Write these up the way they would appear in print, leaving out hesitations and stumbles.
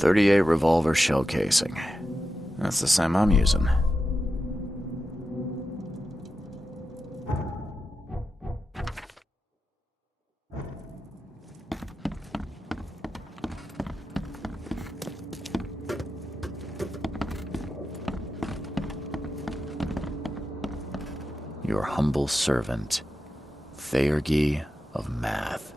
.38 revolver shell casing. That's the same I'm using. Your humble servant, Theurgy of Math.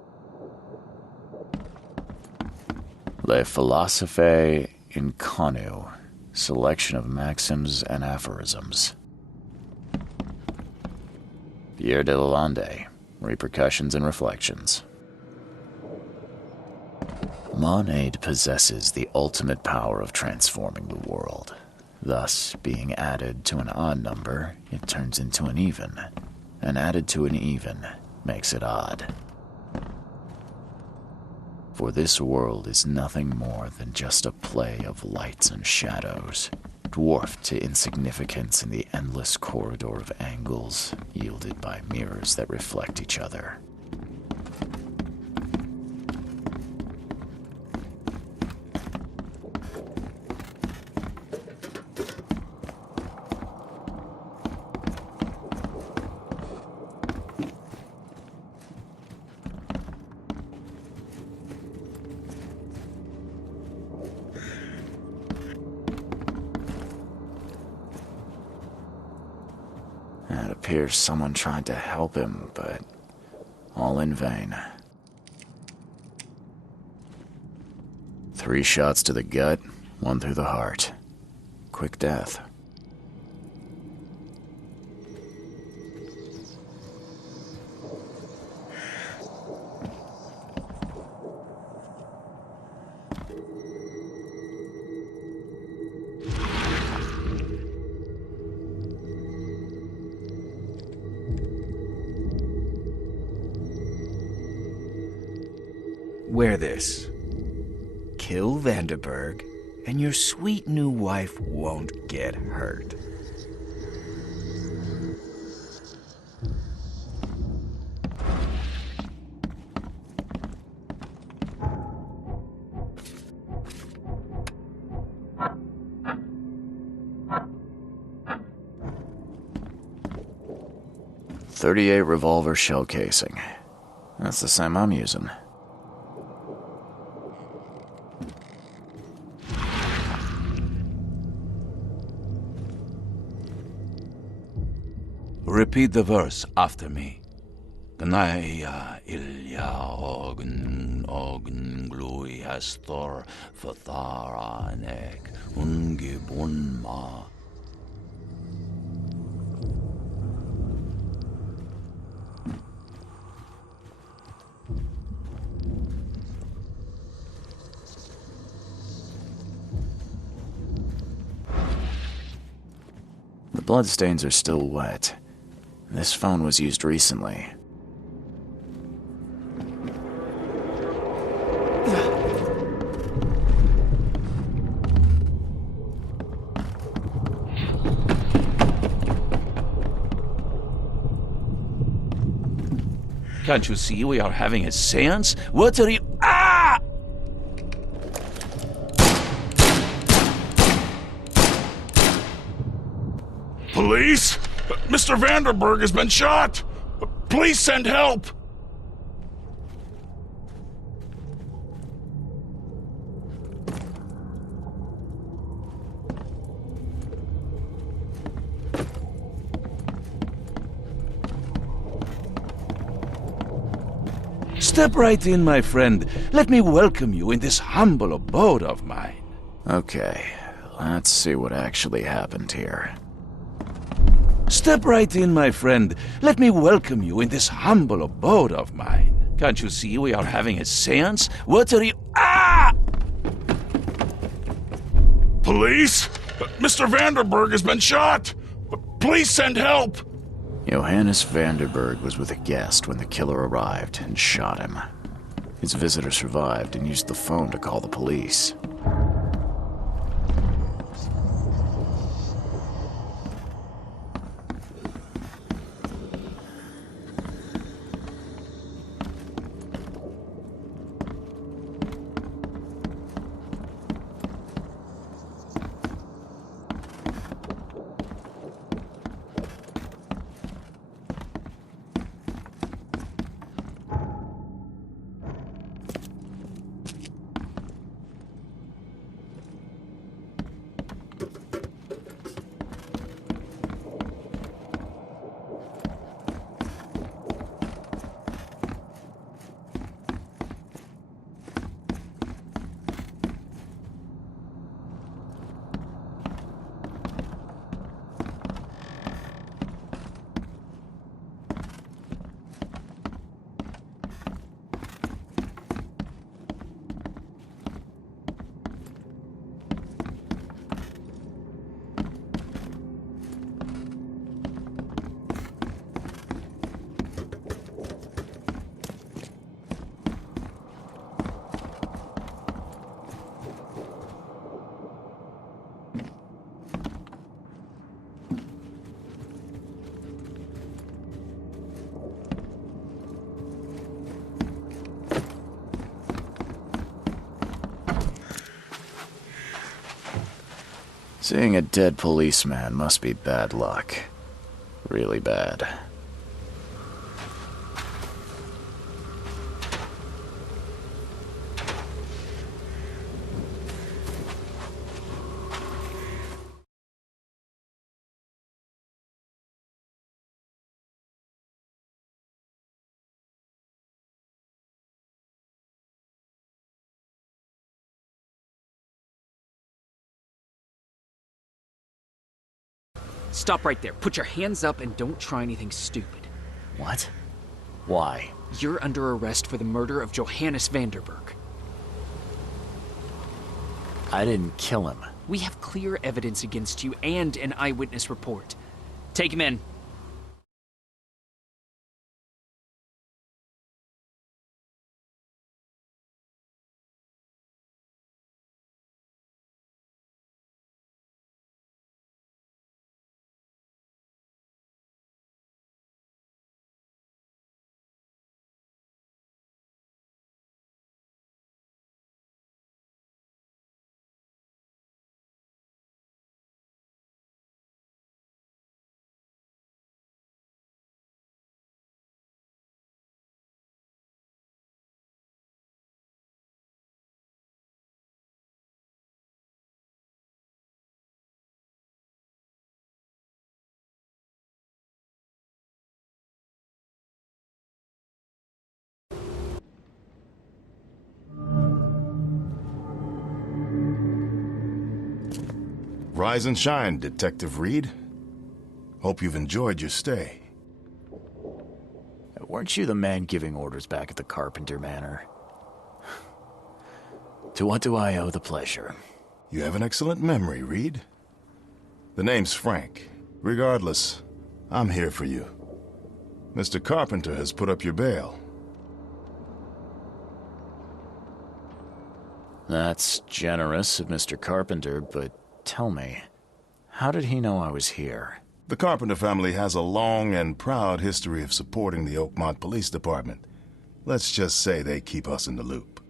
Le Philosophe Inconu, selection of maxims and aphorisms. Pierre de Lalande, repercussions and reflections. Monade possesses the ultimate power of transforming the world. Thus, being added to an odd number, it turns into an even, and added to an even makes it odd. For this world is nothing more than just a play of lights and shadows, dwarfed to insignificance in the endless corridor of angles yielded by mirrors that reflect each other. It appears someone tried to help him, but all in vain. 3 shots to the gut, 1 through the heart. Quick death. Wear this. Kill Vanderberg, and your sweet new wife won't get hurt. .38 revolver shell casing. That's the same I'm using. Repeat the verse after me. Gnaya ilya ogn glui hastor fatharanek ungibunma. The bloodstains are still wet. This phone was used recently. Can't you see we are having a seance? What are you— Ah! Police? Mr. Vanderberg has been shot! Please send help! Step right in, my friend. Let me welcome you in this humble abode of mine. Okay, let's see what actually happened here. Step right in, my friend. Let me welcome you in this humble abode of mine. Can't you see we are having a seance? What are you— Ah! Police? Mr. Vanderberg has been shot! Please send help! Johannes Vanderberg was with a guest when the killer arrived and shot him. His visitor survived and used the phone to call the police. Seeing a dead policeman must be bad luck. Really bad. Stop right there. Put your hands up and don't try anything stupid. What? Why? You're under arrest for the murder of Johannes Vanderberg. I didn't kill him. We have clear evidence against you and an eyewitness report. Take him in. Rise and shine, Detective Reed. Hope you've enjoyed your stay. Weren't you the man giving orders back at the Carpenter Manor? To what do I owe the pleasure? You have an excellent memory, Reed. The name's Frank. Regardless, I'm here for you. Mr. Carpenter has put up your bail. That's generous of Mr. Carpenter, but tell me, how did he know I was here? The Carpenter family has a long and proud history of supporting the Oakmont Police Department. Let's just say they keep us in the loop.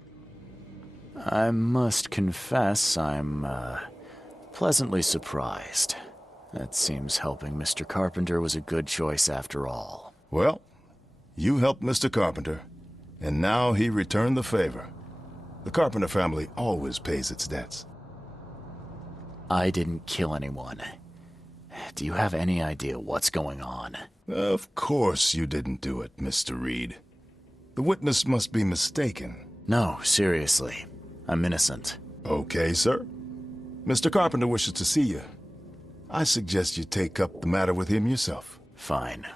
I must confess I'm, pleasantly surprised. That seems helping Mr. Carpenter was a good choice after all. Well, you helped Mr. Carpenter, and now he returned the favor. The Carpenter family always pays its debts. I didn't kill anyone. Do you have any idea what's going on? Of course you didn't do it, Mr. Reed. The witness must be mistaken. No, seriously. I'm innocent. Okay, sir. Mr. Carpenter wishes to see you. I suggest you take up the matter with him yourself. Fine.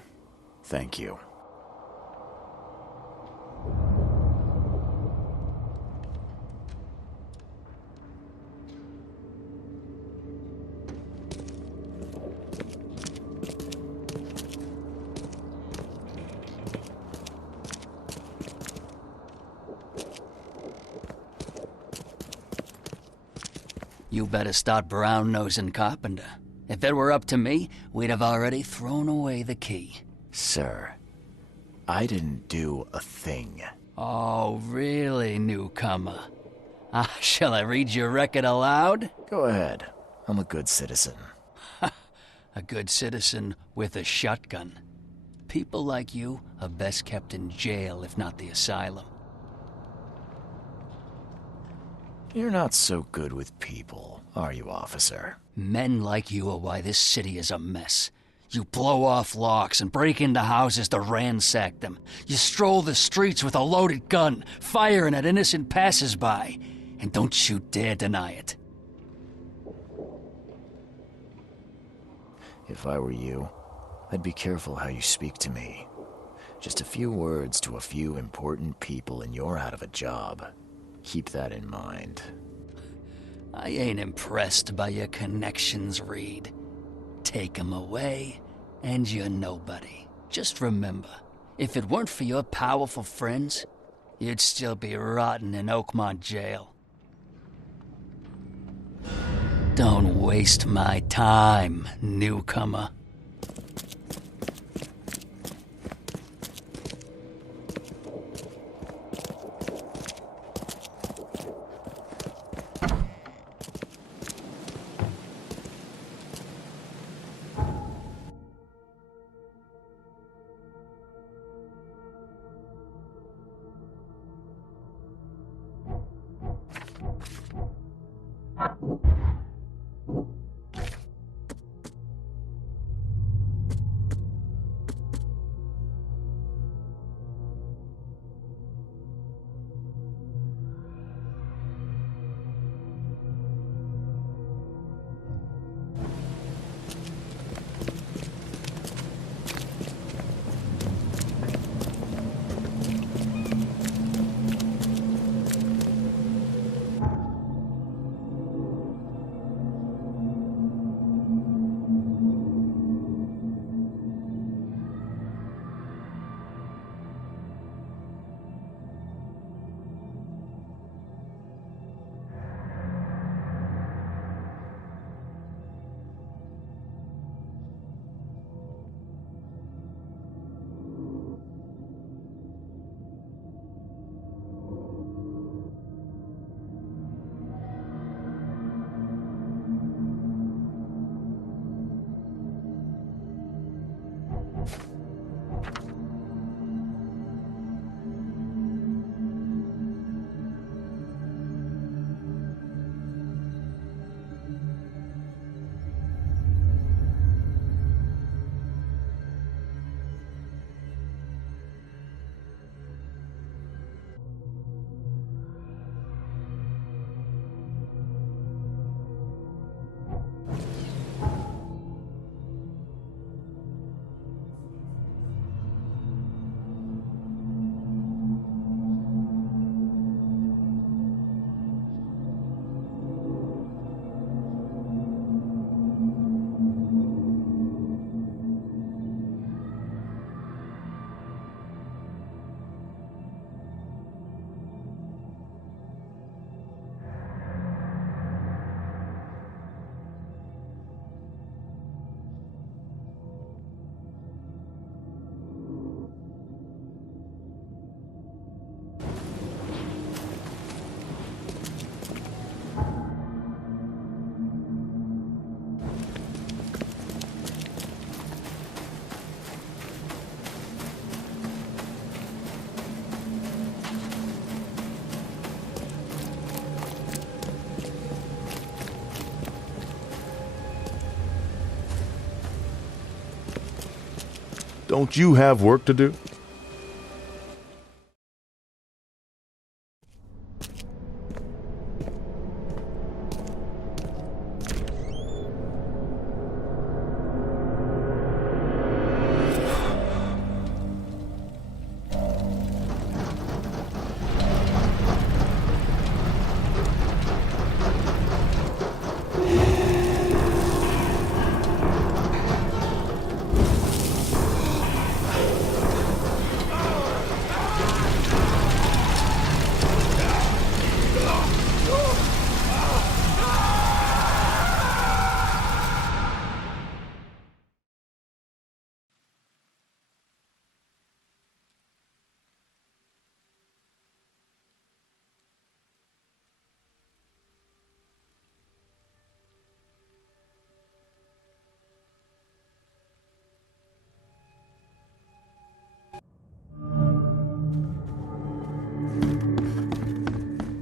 Thank you. You better start brown-nosing Carpenter. If it were up to me, we'd have already thrown away the key. Sir, I didn't do a thing. Oh, really, newcomer? Shall I read your record aloud? Go ahead. I'm a good citizen. A good citizen with a shotgun. People like you are best kept in jail, if not the asylum. You're not so good with people, are you, officer? Men like you are why this city is a mess. You blow off locks and break into houses to ransack them. You stroll the streets with a loaded gun, firing at innocent passers-by. And don't you dare deny it. If I were you, I'd be careful how you speak to me. Just a few words to a few important people and you're out of a job. Keep that in mind. I ain't impressed by your connections, Reed. Take 'em away, and you're nobody. Just remember, if it weren't for your powerful friends, you'd still be rotting in Oakmont jail. Don't waste my time, newcomer. Don't you have work to do?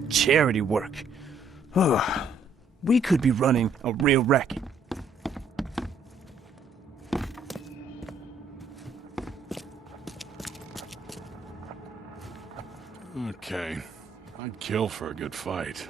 Charity work. Ugh. We could be running a real racket. Okay. I'd kill for a good fight.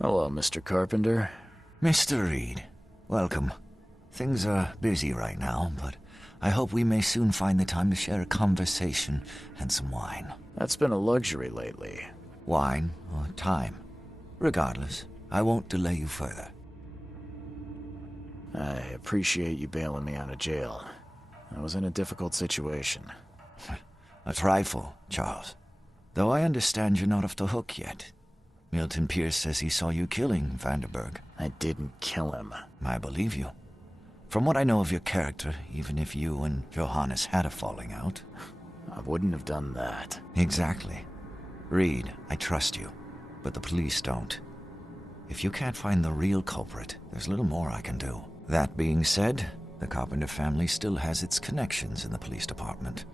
Hello, Mr. Carpenter. Mr. Reed, welcome. Things are busy right now, but I hope we may soon find the time to share a conversation and some wine. That's been a luxury lately. Wine or time. Regardless, I won't delay you further. I appreciate you bailing me out of jail. I was in a difficult situation. A trifle, Charles. Though I understand you're not off the hook yet. Milton Pierce says he saw you killing Vanderberg. I didn't kill him. I believe you. From what I know of your character, even if you and Johannes had a falling out... I wouldn't have done that. Exactly. Reed, I trust you, but the police don't. If you can't find the real culprit, there's little more I can do. That being said, the Carpenter family still has its connections in the police department.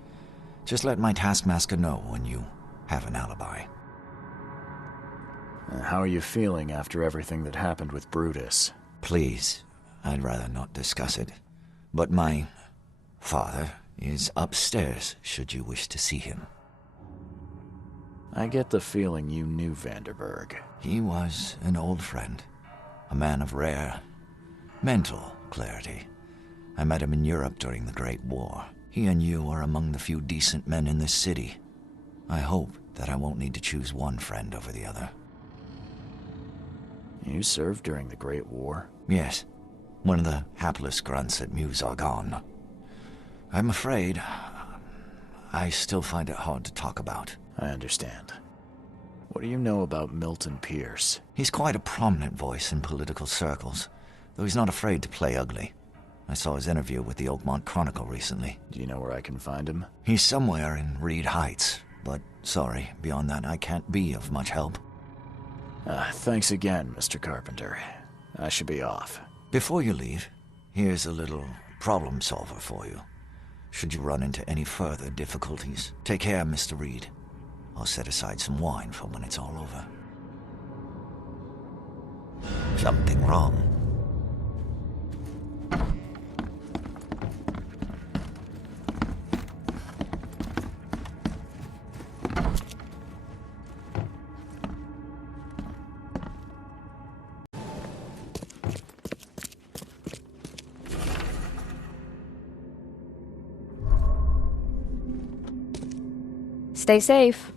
Just let my taskmaster know when you have an alibi. How are you feeling after everything that happened with Brutus? Please, I'd rather not discuss it. But my father is upstairs, should you wish to see him. I get the feeling you knew Vanderberg. He was an old friend, a man of rare mental clarity. I met him in Europe during the Great War. He and you are among the few decent men in this city. I hope that I won't need to choose one friend over the other. You served during the Great War? Yes, one of the hapless grunts at Meuse Argonne. I'm afraid I still find it hard to talk about. I understand. What do you know about Milton Pierce? He's quite a prominent voice in political circles, though he's not afraid to play ugly. I saw his interview with the Oakmont Chronicle recently. Do you know where I can find him? He's somewhere in Reed Heights, but sorry, beyond that I can't be of much help. Thanks again, Mr. Carpenter. I should be off. Before you leave, here's a little problem solver for you. Should you run into any further difficulties, take care, Mr. Reed. I'll set aside some wine for when it's all over. Something wrong? Stay safe.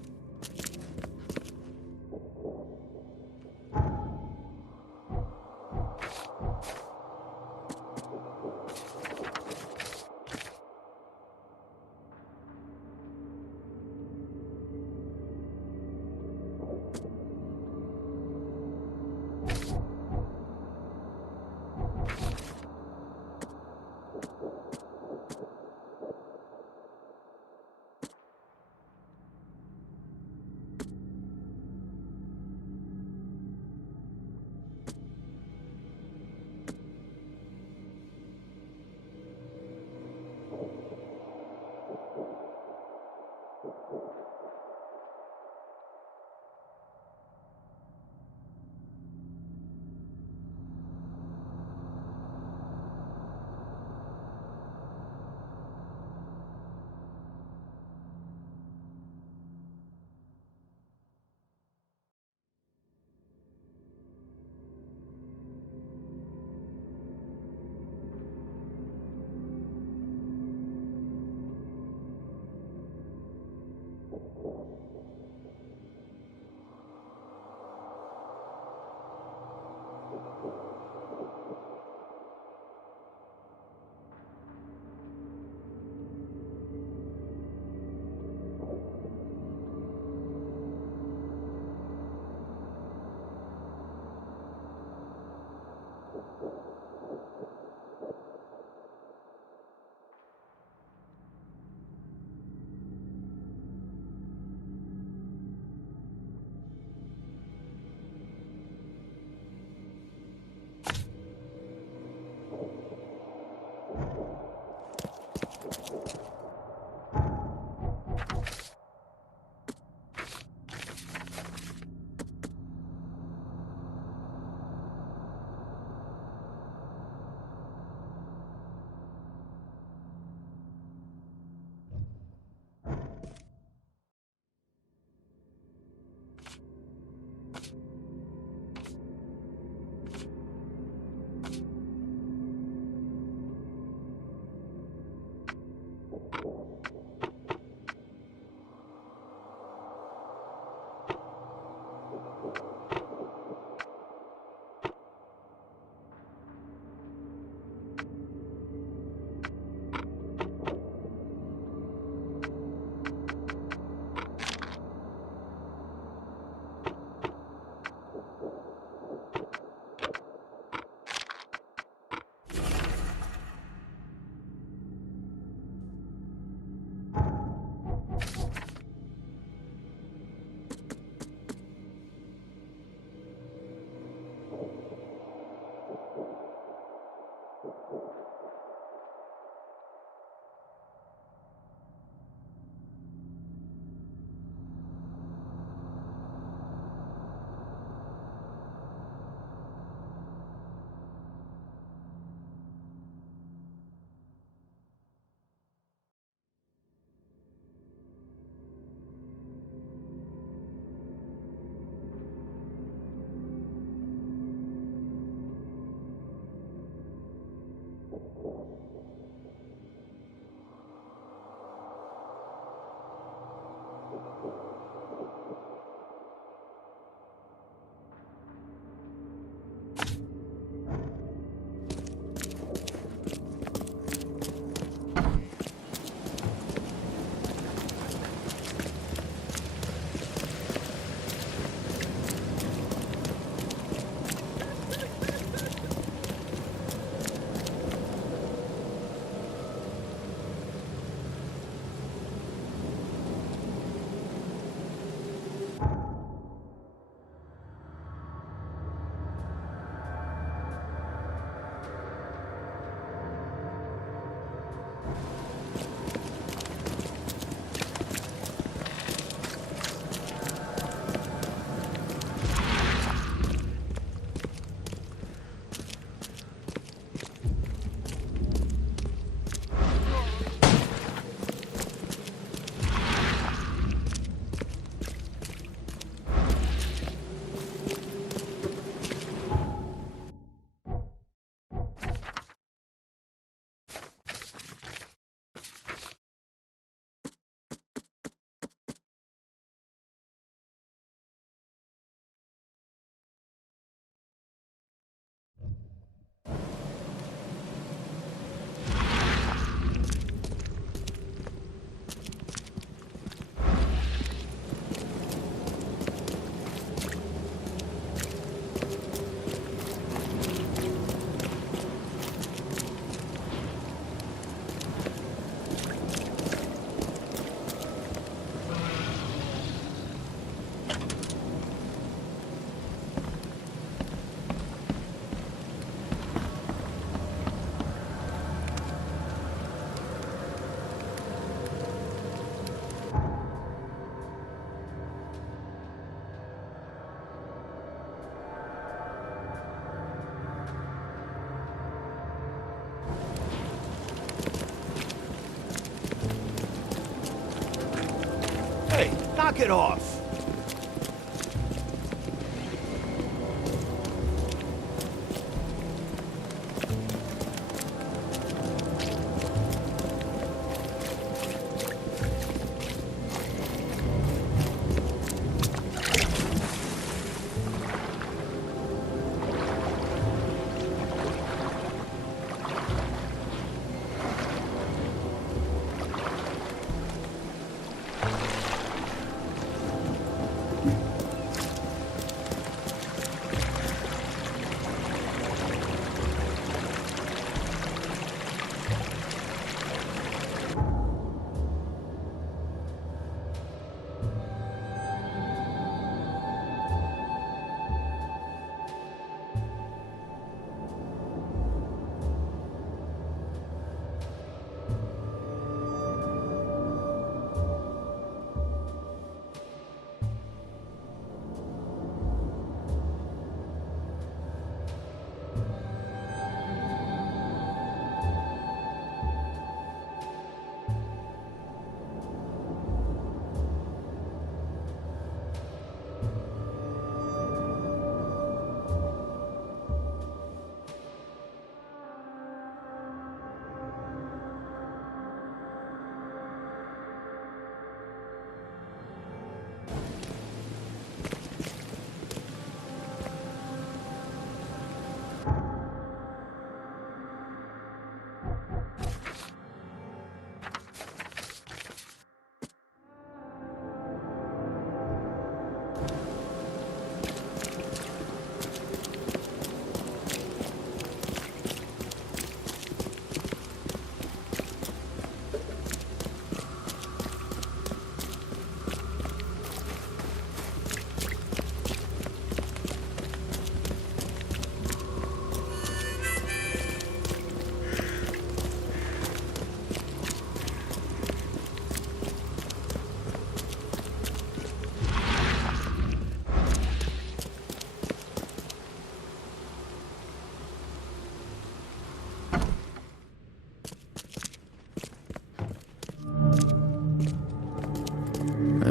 Knock it off!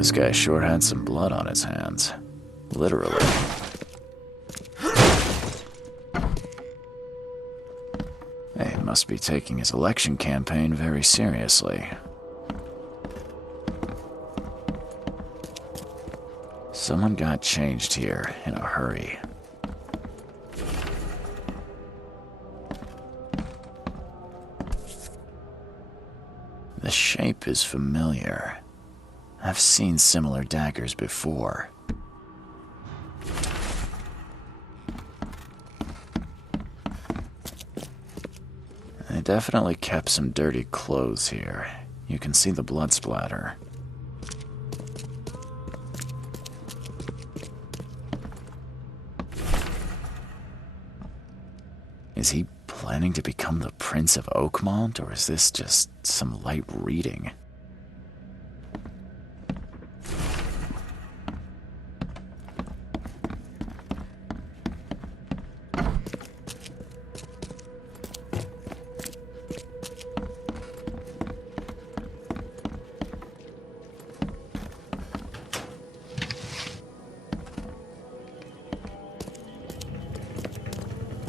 This guy sure had some blood on his hands. Literally. He must be taking his election campaign very seriously. Someone got changed here in a hurry. The shape is familiar. I've seen similar daggers before. They definitely kept some dirty clothes here. You can see the blood splatter. Is he planning to become the Prince of Oakmont, or is this just some light reading?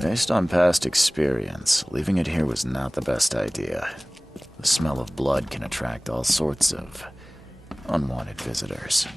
Based on past experience, leaving it here was not the best idea. The smell of blood can attract all sorts of unwanted visitors.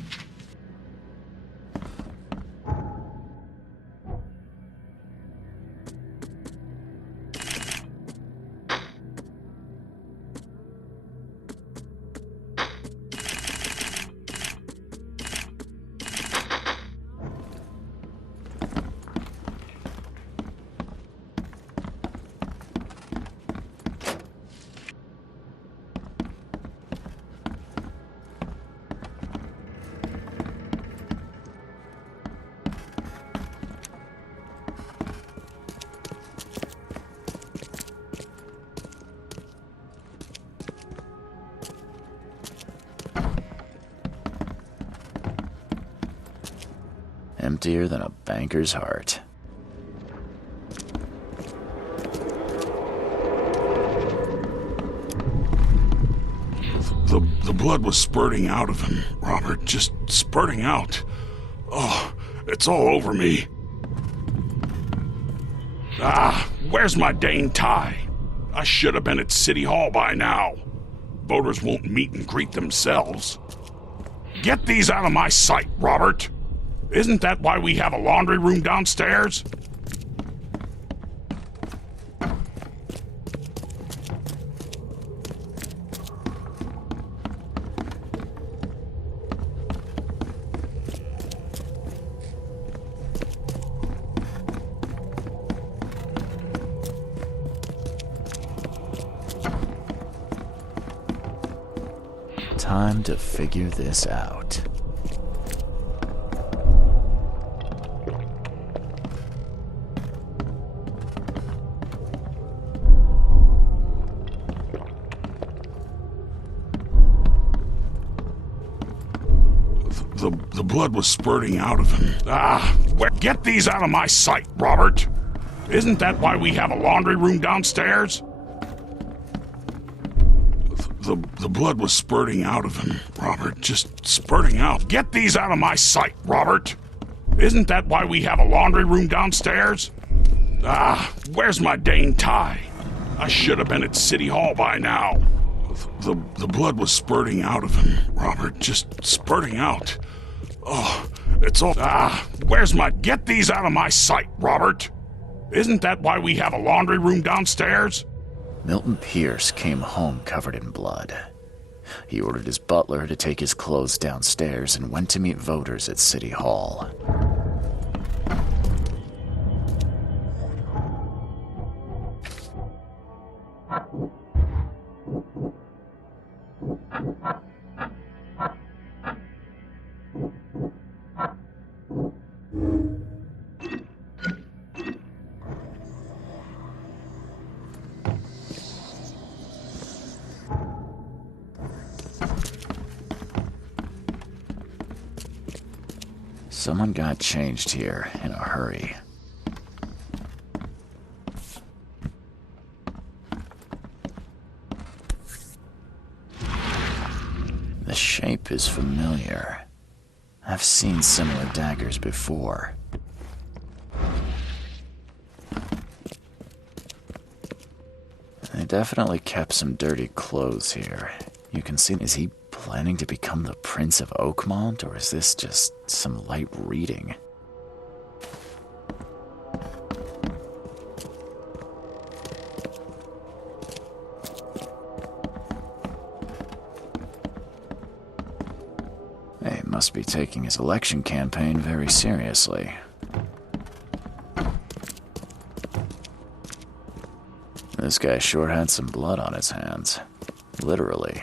Emptier than a banker's heart. The blood was spurting out of him, Robert. Just spurting out. Oh, it's all over me. Ah, where's my dang tie? I should have been at City Hall by now. Voters won't meet and greet themselves. Get these out of my sight, Robert. Isn't that why we have a laundry room downstairs? Time to figure this out. The blood was spurting out of him. Ah, get these out of my sight, Robert. Isn't that why we have a laundry room downstairs? The blood was spurting out of him, Robert. Just spurting out. Get these out of my sight, Robert. Isn't that why we have a laundry room downstairs? Ah, where's my dang tie? I should have been at City Hall by now. The blood was spurting out of him, Robert. Just spurting out. Oh, it's all... Ah, where's my... Get these out of my sight, Robert. Isn't that why we have a laundry room downstairs? Milton Pierce came home covered in blood. He ordered his butler to take his clothes downstairs and went to meet voters at City Hall. Someone got changed here in a hurry. The shape is familiar. I've seen similar daggers before. definitely kept some dirty clothes here. You can see, is he planning to become the Prince of Oakmont, or is this just some light reading? He must be taking his election campaign very seriously. This guy sure had some blood on his hands. Literally.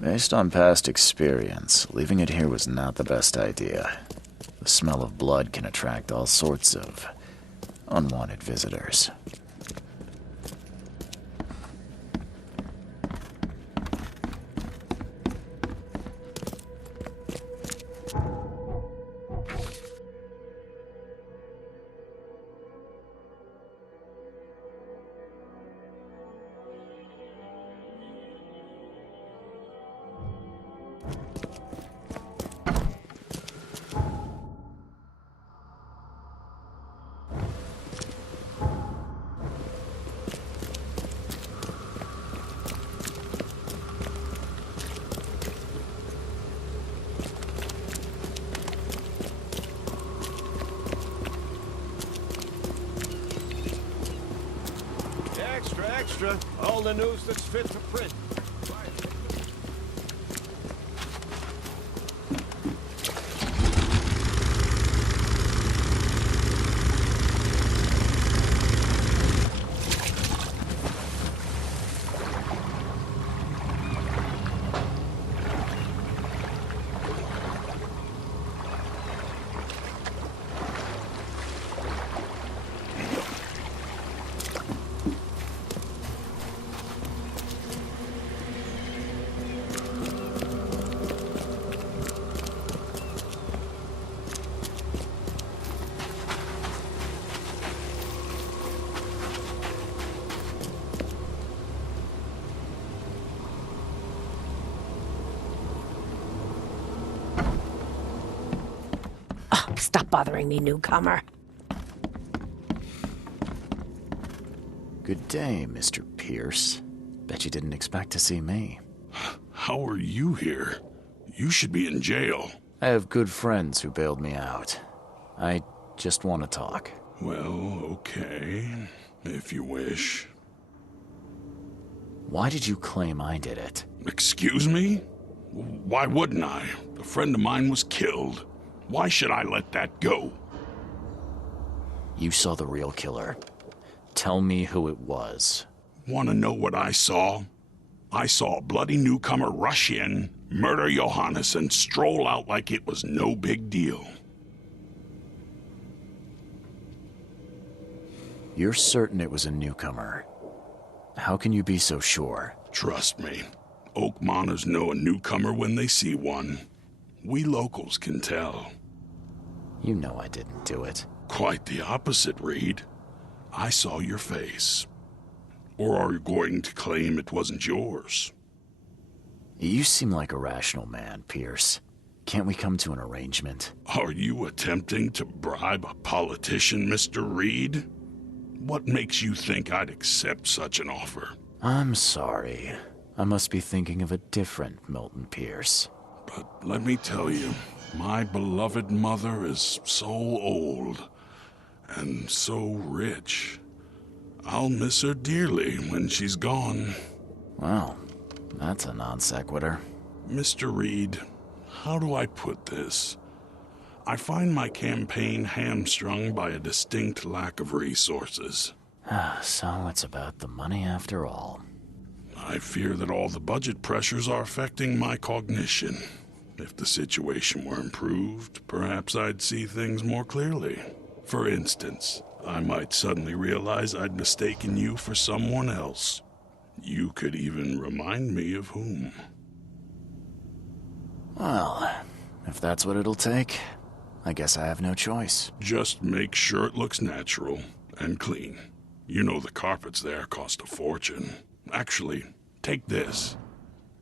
Based on past experience, leaving it here was not the best idea. The smell of blood can attract all sorts of unwanted visitors. Extra, all the news that's fit for print. Stop bothering me, newcomer. Good day, Mr. Pierce. Bet you didn't expect to see me. How are you here? You should be in jail. I have good friends who bailed me out. I just want to talk. Well, okay, if you wish. Why did you claim I did it? Excuse me? Why wouldn't I? A friend of mine was killed. Why should I let that go? You saw the real killer. Tell me who it was. Want to know what I saw? I saw a bloody newcomer rush in, murder Johannes, and stroll out like it was no big deal. You're certain it was a newcomer. How can you be so sure? Trust me. Oakmonters know a newcomer when they see one. We locals can tell. You know I didn't do it. Quite the opposite, Reed. I saw your face. Or are you going to claim it wasn't yours? You seem like a rational man, Pierce. Can't we come to an arrangement? Are you attempting to bribe a politician, Mr. Reed? What makes you think I'd accept such an offer? I'm sorry. I must be thinking of a different Milton Pierce. But let me tell you, my beloved mother is so old and so rich. I'll miss her dearly when she's gone. Well, that's a non sequitur. Mr. Reed, how do I put this? I find my campaign hamstrung by a distinct lack of resources. So it's about the money after all. I fear that all the budget pressures are affecting my cognition. If the situation were improved, perhaps I'd see things more clearly. For instance, I might suddenly realize I'd mistaken you for someone else. You could even remind me of whom. Well, if that's what it'll take, I guess I have no choice. Just make sure it looks natural and clean. You know the carpets there cost a fortune. Actually, take this.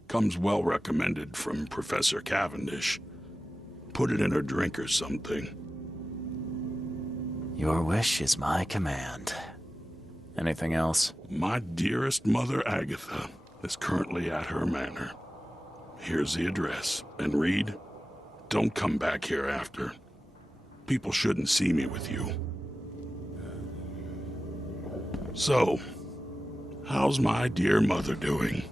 Comes well recommended from Professor Cavendish. Put it in a drink or something. Your wish is my command. Anything else? My dearest mother, Agatha, is currently at her manor. Here's the address. And Reed, don't come back here after. People shouldn't see me with you. So, how's my dear mother doing?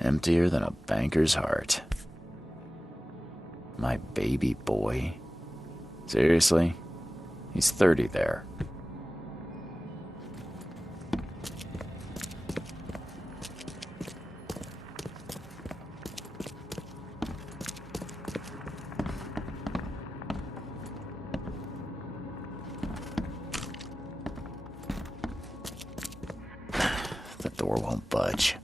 Emptier than a banker's heart. My baby boy? Seriously? He's 30 there. The door won't budge.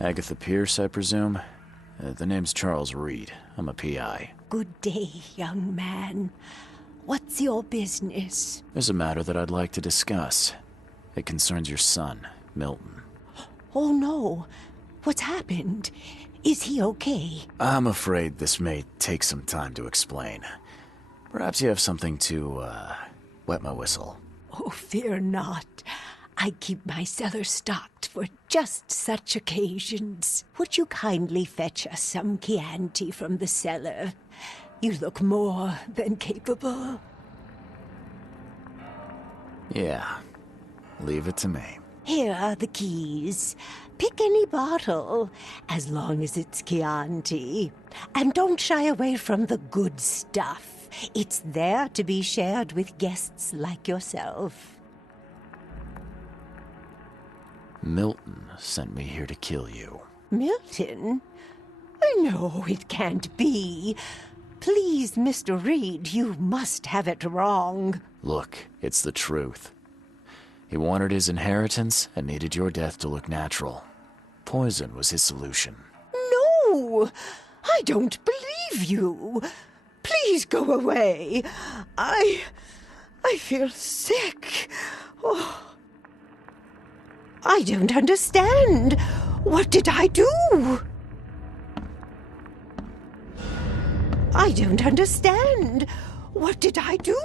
Agatha Pierce, I presume? The name's Charles Reed. I'm a PI. Good day, young man. What's your business? There's a matter that I'd like to discuss. It concerns your son, Milton. Oh, no. What's happened? Is he okay? I'm afraid this may take some time to explain. Perhaps you have something to, wet my whistle. Oh, fear not. I keep my cellar stocked for just such occasions. Would you kindly fetch us some Chianti from the cellar? You look more than capable. Yeah, leave it to me. Here are the keys. Pick any bottle, as long as it's Chianti. And don't shy away from the good stuff. It's there to be shared with guests like yourself. Milton sent me here to kill you. Milton? No, it can't be. Please, Mr. Reed, you must have it wrong. Look, it's the truth. He wanted his inheritance and needed your death to look natural. Poison was his solution. No! I don't believe you. Please go away. I feel sick. Oh. I don't understand. What did I do? I don't understand. What did I do?